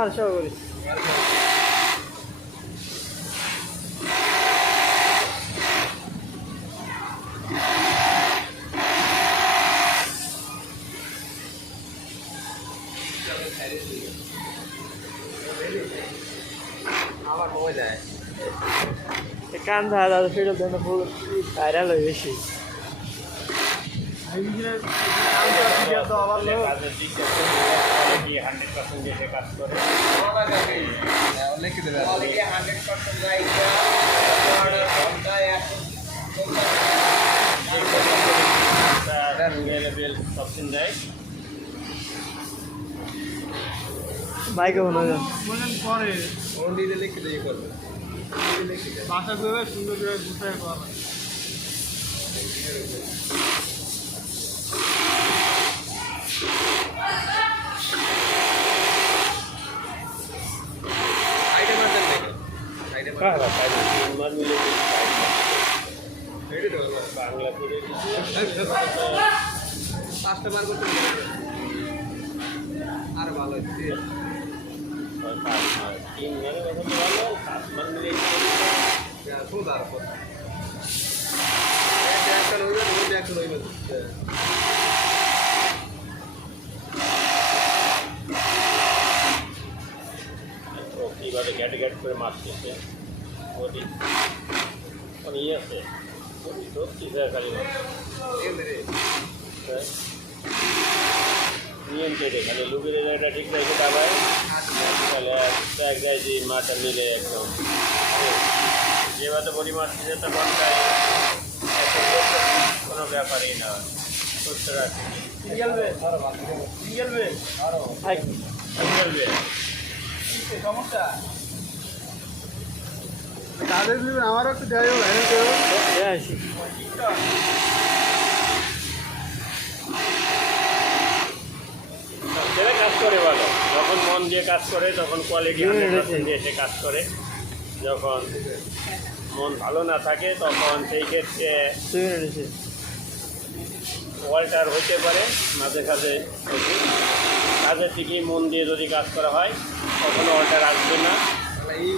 মালসা করি আমার মোবাইল যায় কান ধারা সেটা দেন ফুল ভাইরাল হয়ে বেশি লিখে দেবে বাইকে মনে হয় পরে ওন্ডিতে লিখে দিয়ে করবে বাসা করে সুন্দর করে গুছাই করা সাইডে মারতেন নাকি সাইডে বাংলা করে পাঁচটা বার করতে আর ভালো হচ্ছে তিন মানে কখন ভালো 7 মান মিলে সুন্দর একটা রইবে একটা রইবে কিভাবে গ্যাট গ্যাট করে মারতেছে ওটি ইয়ে আছে ওটি তো চিজাকারী নিয়ম কেটে খালি লুকের জায়গাটা ঠিক রেখে দাবায় তাহলে এক জায়গায় যে মাটা মিলে একদম যেভাবে পরিমাণ দিতে তো ঘন্টায় কোনো ব্যাপারই না সুস্থ রাখি গেলবে গেলবে চলবে সমস্যা তাদের আমারও একটু দেওয়া যাবে আসি সেটা কাজ করে ভালো যখন মন দিয়ে কাজ করে তখন কোয়ালিটি 100% দিয়ে সে কাজ করে যখন মন ভালো না থাকে তখন সেই ক্ষেত্রে ওয়াল্টার হইতে পারে মাঝে সাঝে কাজের দিকেই মন দিয়ে যদি কাজ করা হয় কখনো ওয়াল্টার আসবে না এই